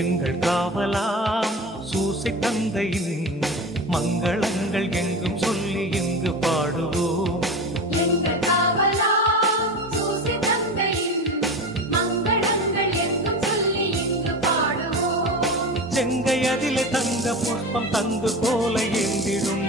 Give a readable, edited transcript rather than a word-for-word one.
எங்கள் காவலாம் சூசை தந்தையின் மங்களங்கள் எங்கும் சொல்லி இங்கு பாடுவோம். எங்கள் காவலாம் சூசை தந்தையின் மங்களங்கள் எங்கும் சொல்லி இங்கு பாடுவோம். செங்கை அதிலே தங்க புஷ்பம் தந்து போல ஏந்திடும்